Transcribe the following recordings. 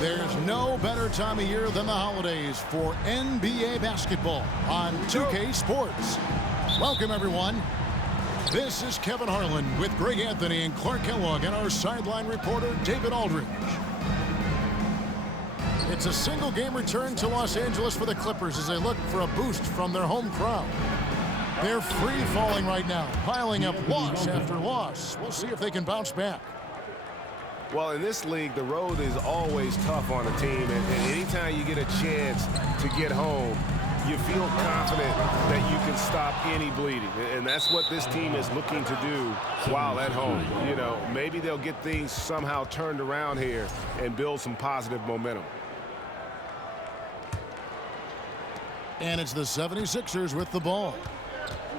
There's no better time of year than the holidays for NBA basketball on 2K Sports. Welcome, everyone. This is Kevin Harlan with Greg Anthony and Clark Kellogg and our sideline reporter, David Aldridge. It's a single-game return to Los Angeles for the Clippers as they look for a boost from their home crowd. They're free-falling right now, piling up loss after loss. We'll see if they can bounce back. Well, in this league, the road is always tough on a team, and anytime you get a chance to get home, you feel confident that you can stop any bleeding. And that's what this team is looking to do while at home. You know, maybe they'll get things somehow turned around here and build some positive momentum. And it's the 76ers with the ball.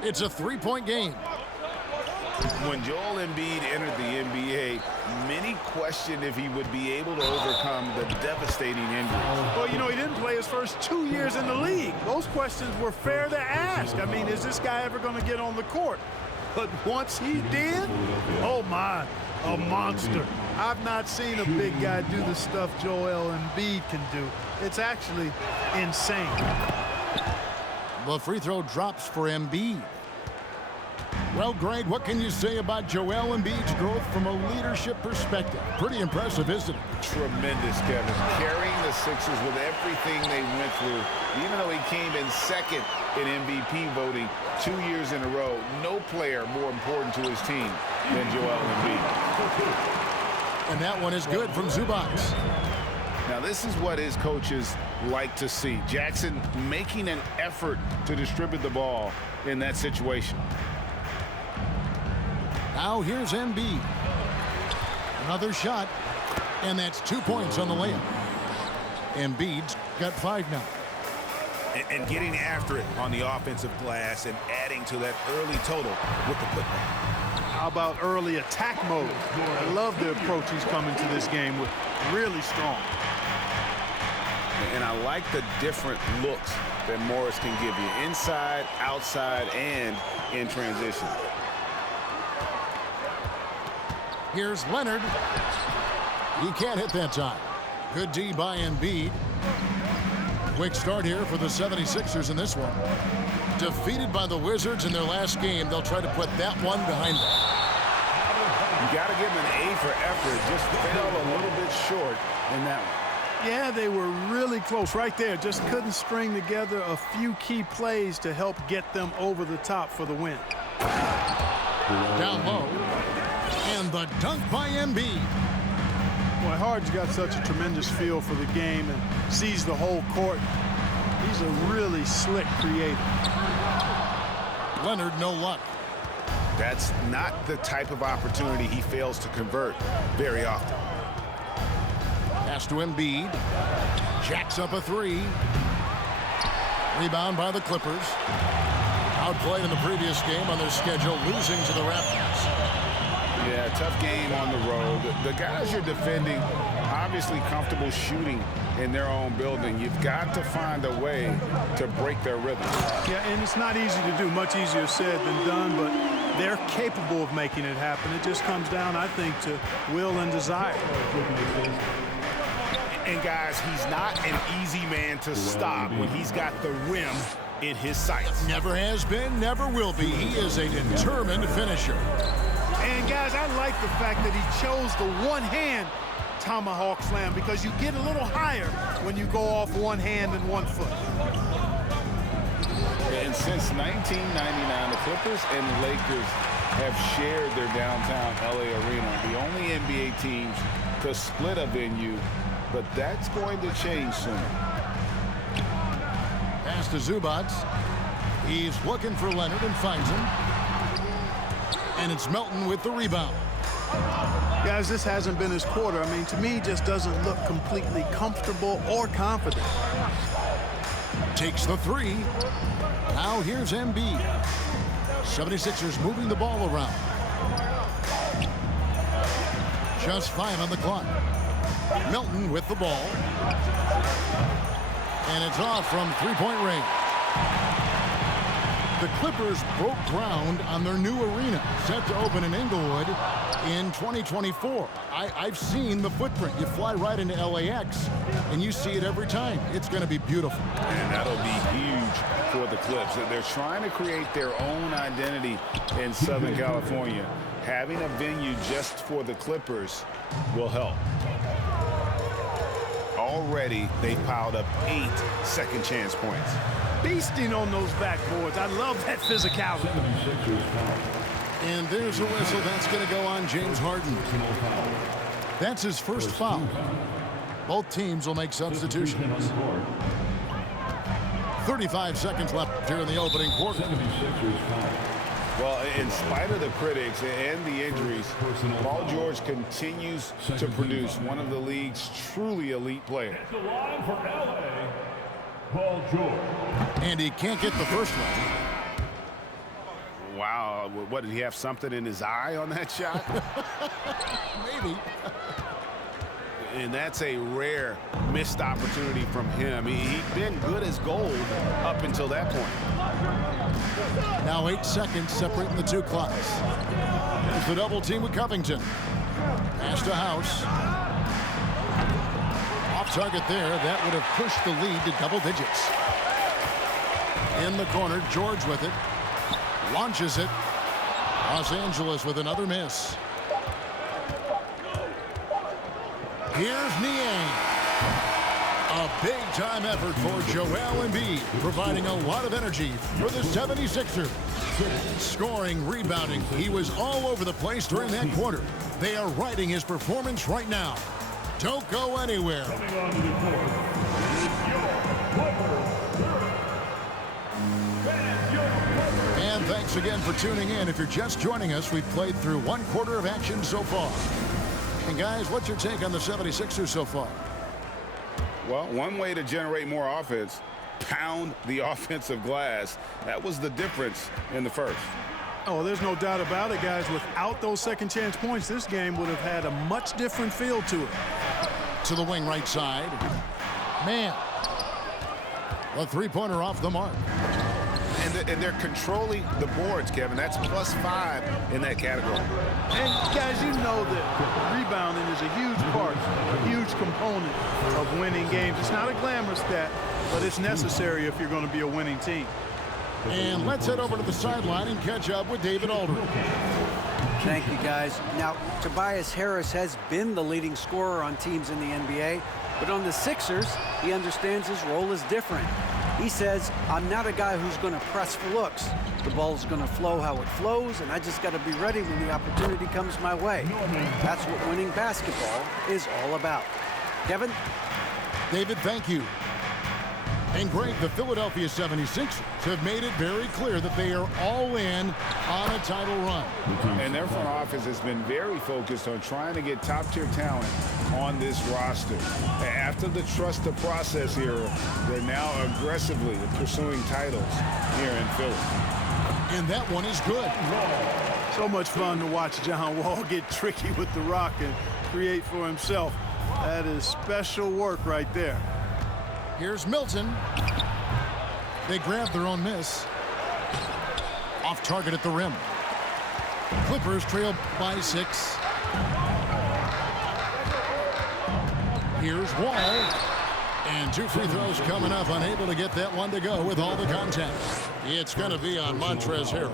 It's a three-point game. When Joel Embiid entered the NBA, many questioned if he would be able to overcome the devastating injury. Well, you know, he didn't play his first 2 years in the league. Those questions were fair to ask. I mean, is this guy ever going to get on the court? But once he did, oh my, a monster. I've not seen a big guy do the stuff Joel Embiid can do. It's actually insane. The free throw drops for Embiid. Well, Greg, what can you say about Joel Embiid's growth from a leadership perspective? Pretty impressive, isn't it? Tremendous, Kevin. Carrying the Sixers with everything they went through. Even though he came in second in MVP voting 2 years in a row, no player more important to his team than Joel Embiid. And that one is good from Zubac. Now, this is what his coaches like to see. Jackson making an effort to distribute the ball in that situation. Now here's Embiid. Another shot, and that's 2 points on the layup. Embiid's got 5 now. And getting after it on the offensive glass and adding to that early total with the putback. How about early attack mode? I love the approach he's coming to this game with. Really strong. And I like the different looks that Morris can give you. Inside, outside, and in transition. Here's Leonard. He can't hit that time. Good D by Embiid. Quick start here for the 76ers in this one. Defeated by the Wizards in their last game, they'll try to put that one behind them. You got to give them an A for effort. Just fell a little bit short in that one. Yeah, they were really close right there. Just couldn't string together a few key plays to help get them over the top for the win. Down low. And the dunk by Embiid. Boy, Harden's got such a tremendous feel for the game and sees the whole court. He's a really slick creator. Leonard, no luck. That's not the type of opportunity he fails to convert very often. Pass to Embiid. Jacks up a three. Rebound by the Clippers. Outplayed in the previous game on their schedule, losing to the Raptors. Yeah, tough game on the road. The guys you're defending, obviously comfortable shooting in their own building. You've got to find a way to break their rhythm. Yeah, and it's not easy to do. Much easier said than done, but they're capable of making it happen. It just comes down, I think, to will and desire. And guys, he's not an easy man to stop when he's got the rim in his sights. Never has been, never will be. He is a determined finisher. And guys, I like the fact that he chose the one-hand tomahawk slam because you get a little higher when you go off one hand and 1 foot. And since 1999, the Clippers and the Lakers have shared their downtown LA arena. The only NBA teams to split a venue, but that's going to change soon. Pass to Zubac. He's looking for Leonard and finds him. And it's Melton with the rebound. Guys, this hasn't been his quarter. I mean, to me, he just doesn't look completely comfortable or confident. Takes the three. Now here's Embiid. 76ers moving the ball around. Just 5 on the clock. Melton with the ball. And it's off from three-point range. The Clippers broke ground on their new arena, set to open in Inglewood in 2024. I've seen the footprint. You fly right into LAX, and you see it every time. It's going to be beautiful. And that'll be huge for the Clips. They're trying to create their own identity in Southern California. Having a venue just for the Clippers will help. Already, they've piled up 8 second chance points. Beasting on those backboards. I love that physicality. And there's a whistle. That's going to go on James Harden. That's his first foul. Both teams will make substitutions. 35 seconds left here in the opening quarter. Well, in spite of the critics and the injuries, Paul George continues to produce one of the league's truly elite players. It's the line for LA, Paul George. And he can't get the first one. Wow, what, did he have something in his eye on that shot? Maybe. And that's a rare missed opportunity from him. He'd been good as gold up until that point. Now 8 seconds separating the two clocks. There's the double team with Covington. Pass to House. Off target there. That would have pushed the lead to double digits. In the corner, George with it. Launches it. Los Angeles with another miss. Here's Niang. A big-time effort for Joel Embiid, providing a lot of energy for the 76ers. Scoring, rebounding, he was all over the place during that quarter. They are riding his performance right now. Don't go anywhere. Coming on to the court, And thanks again for tuning in. If you're just joining us, we've played through one quarter of action so far. And guys, what's your take on the 76ers so far? Well, one way to generate more offense, pound the offensive glass. That was the difference in the first. Oh, there's no doubt about it, guys. Without those second chance points, this game would have had a much different feel to it. To the wing right side. Man. A three-pointer off the mark. And they're controlling the boards, Kevin. That's +5 in that category. And, guys, you know that rebounding is a huge part, a huge component of winning games. It's not a glamour stat, but it's necessary if you're going to be a winning team. And let's head over to the sideline and catch up with David Aldridge. Thank you, guys. Now, Tobias Harris has been the leading scorer on teams in the NBA, but on the Sixers, he understands his role is different. He says, I'm not a guy who's going to press for looks. The ball's going to flow how it flows, and I just got to be ready when the opportunity comes my way. That's what winning basketball is all about. Kevin? David, thank you. And Greg, the Philadelphia 76ers have made it very clear that they are all in on a title run. And their front office has been very focused on trying to get top-tier talent on this roster. After the trust the process era, they're now aggressively pursuing titles here in Philly. And that one is good. So much fun to watch John Wall get tricky with the rock and create for himself. That is special work right there. Here's Milton. They grab their own miss. Off target at the rim. Clippers trail by 6. Here's Wall. And 2 free throws coming up. Unable to get that one to go with all the contact. It's going to be on Montrezl Harrell.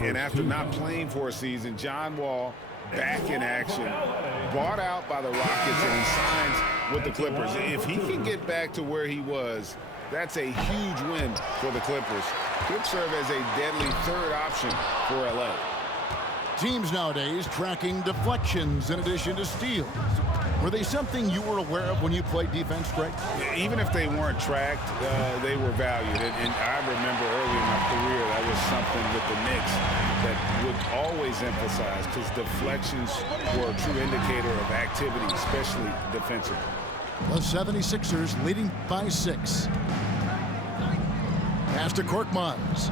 And after not playing for a season, John Wall back in action, bought out by the Rockets, and he signs with the Clippers. If he can get back to where he was, that's a huge win for the Clippers. Could serve as a deadly third option for LA. Teams nowadays tracking deflections in addition to steals. Were they something you were aware of when you played defense, Greg? Even if they weren't tracked, they were valued. And I remember early in my career, that was something with the Knicks that would always emphasize, because deflections were a true indicator of activity, especially defensively. The 76ers leading by 6. Pass to Korkmaz.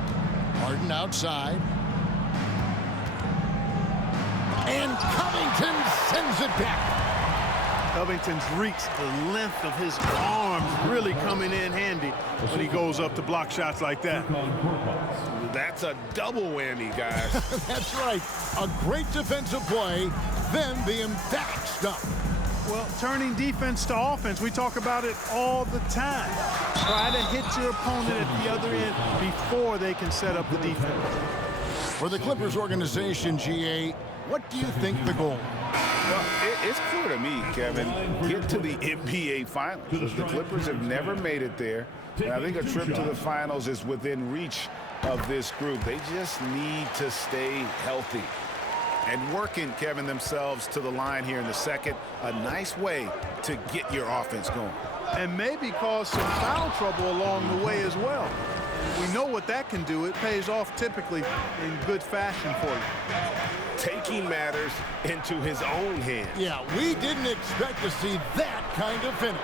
Harden outside. And Covington sends it back. Covington's reach, the length of his arms really coming in handy when he goes up to block shots like that. That's a double whammy, guys. That's right. A great defensive play, then the emphatic stuff. Well, turning defense to offense, we talk about it all the time. Try to hit your opponent at the other end before they can set up the defense. For the Clippers organization, GA, what do you think the goal? Well, it's clear to me, Kevin, get to the NBA Finals. The Clippers have never made it there, and I think a trip to the Finals is within reach of this group. They just need to stay healthy. And working, Kevin, themselves to the line here in the second, a nice way to get your offense going. And maybe cause some foul trouble along the way as well. We know what that can do. It pays off typically in good fashion for you. Taking matters into his own hands. Yeah, we didn't expect to see that kind of finish.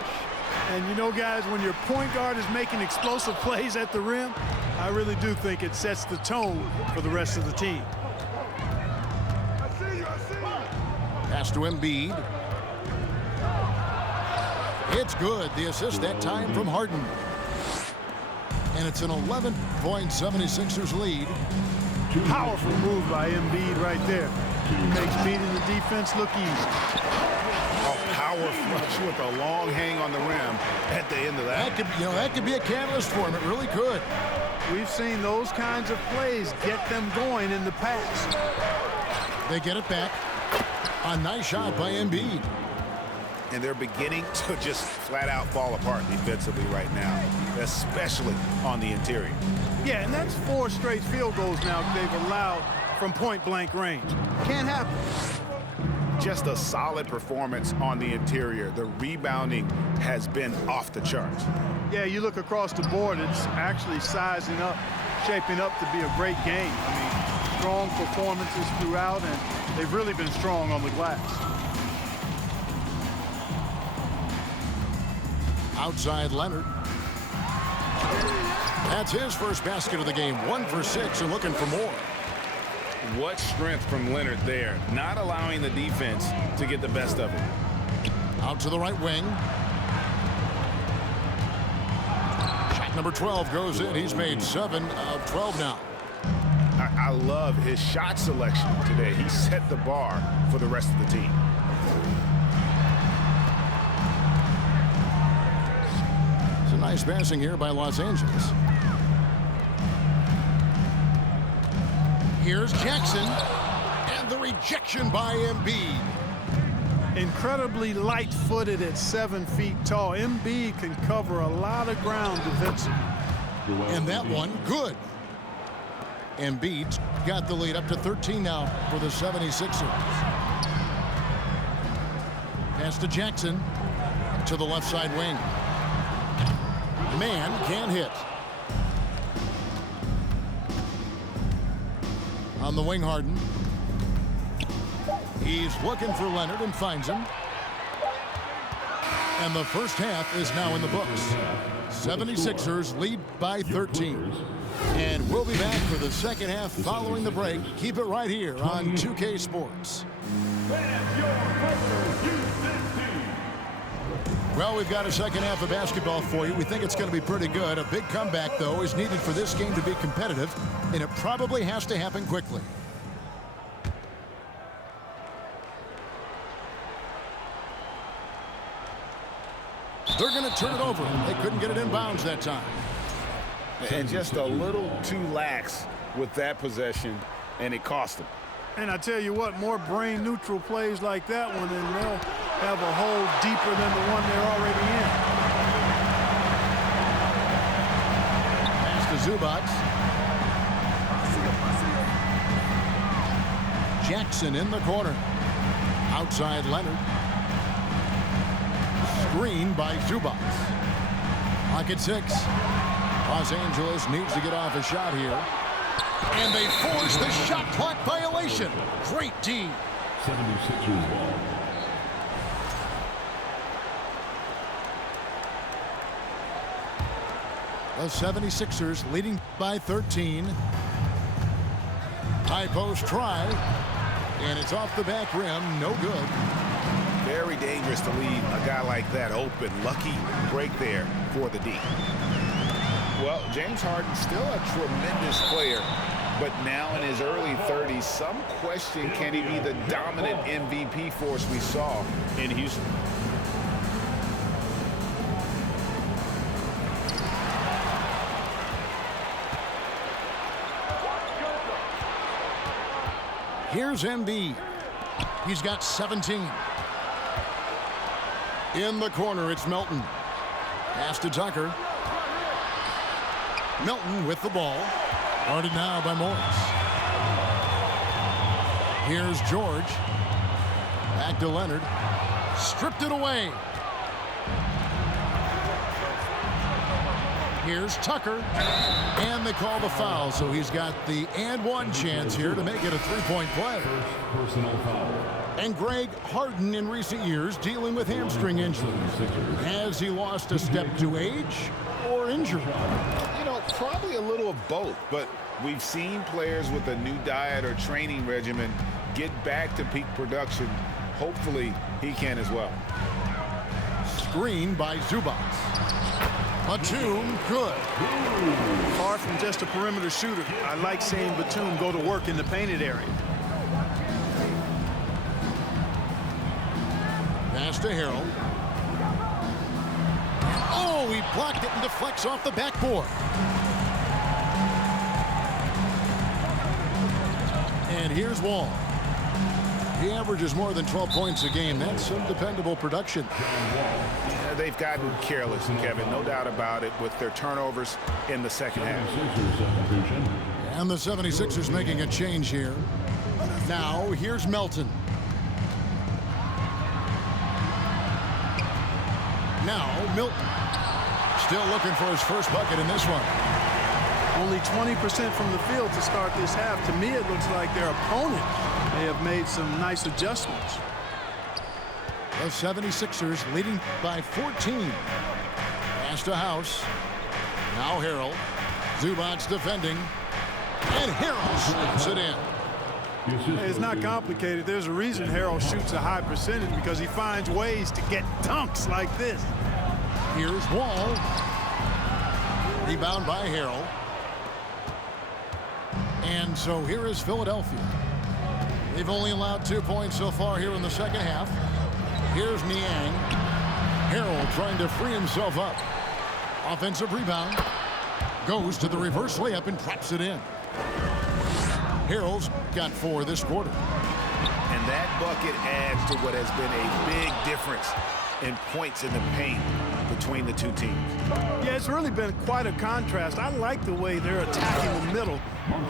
And you know, guys, when your point guard is making explosive plays at the rim, I really do think it sets the tone for the rest of the team. Pass to Embiid. It's good. The assist that time from Harden. And it's an 11-point 76ers lead. Powerful move by Embiid right there. Makes beating the defense look easy. A power flush with a long hang on the rim at the end of that. That could be a catalyst for him. It really could. We've seen those kinds of plays get them going in the past. They get it back. A nice shot by Embiid. And they're beginning to just flat out fall apart defensively right now, especially on the interior. Yeah, and that's 4 straight field goals now they've allowed from point-blank range. Can't happen. Just a solid performance on the interior. The rebounding has been off the charts. Yeah, you look across the board, it's actually sizing up, shaping up to be a great game. I mean, strong performances throughout, and they've really been strong on the glass. Outside Leonard. That's his first basket of the game. 1 for 6 and looking for more. What strength from Leonard there, not allowing the defense to get the best of it. Out to the right wing. Shot number 12 goes in. He's made 7 of 12 now. I love his shot selection today. He set the bar for the rest of the team. It's a nice passing here by Los Angeles. Here's Jackson, and the rejection by Embiid. Incredibly light-footed at 7 feet tall. Embiid can cover a lot of ground defensively. And that one, good. Embiid's got the lead up to 13 now for the 76ers. Pass to Jackson, to the left side wing. Man can't hit. On the wing, Harden. He's looking for Leonard and finds him. And the first half is now in the books. 76ers lead by 13. And we'll be back for the second half following the break. Keep it right here on 2K Sports. Well, we've got a second half of basketball for you. We think it's going to be pretty good. A big comeback, though, is needed for this game to be competitive, and it probably has to happen quickly. They're going to turn it over. They couldn't get it in bounds that time. And just a little too lax with that possession, and it cost them. And I tell you what, more brain-neutral plays like that one, and they'll have a hole deeper than the one they're already in. Pass to Zubac. Jackson in the corner. Outside Leonard. Screen by Zubac. Clock at 6. Los Angeles needs to get off a shot here. And they force the shot clock violation. Great D. 76ers ball. The 76ers leading by 13. High post try. And it's off the back rim. No good. Very dangerous dangerous to leave a guy like that open. Lucky break there for the D. Well, James Harden still a tremendous player, but now in his early 30s, some question, can he be the dominant MVP force we saw in Houston? Here's Embiid. He's got 17. In the corner, it's Melton. Pass to Tucker. Melton with the ball. Guarded now by Morris. Here's George. Back to Leonard. Stripped it away. Here's Tucker. And they call the foul, so he's got the and one chance here to make it a three-point play. Personal foul. And Greg, Harden in recent years dealing with hamstring injury. Has he lost a step to age or injury? You know, probably a little of both, but we've seen players with a new diet or training regimen get back to peak production. Hopefully, he can as well. Screen by Zubac. Batum, good. Far from just a perimeter shooter, I like seeing Batum go to work in the painted area. Pass to Harrell. Oh, he blocked it and deflects off the backboard. And here's Wall. He averages more than 12 points a game. That's some dependable production. Yeah, they've gotten careless, Kevin, no doubt about it, with their turnovers in the second half. And the 76ers making a change here. Now, here's Melton. Now, Milton. Still looking for his first bucket in this one. Only 20% from the field to start this half. To me, it looks like their opponent may have made some nice adjustments. The 76ers leading by 14. Pass to House. Now Harrell. Zubac's defending. And Harrell slaps it in. Hey, it's not complicated. There's a reason Harrell shoots a high percentage, because he finds ways to get dunks like this. Here's Wall. Rebound by Harrell. And so here is Philadelphia. They've only allowed 2 points so far here in the second half. Here's Niang. Harrell trying to free himself up. Offensive rebound. Goes to the reverse layup and traps it in. Harrell's got 4 this quarter. And that bucket adds to what has been a big difference in points in the paint between the two teams. Yeah, it's really been quite a contrast. I like the way they're attacking the middle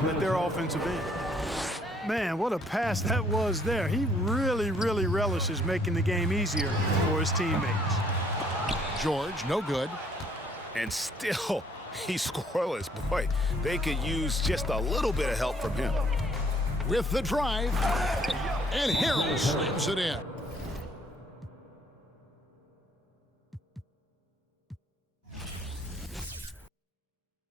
at their offensive end. Man, what a pass that was there. He really, really relishes making the game easier for his teammates. George, no good. And still, he's scoreless. Boy, they could use just a little bit of help from him. With the drive. And Harrell slams it in.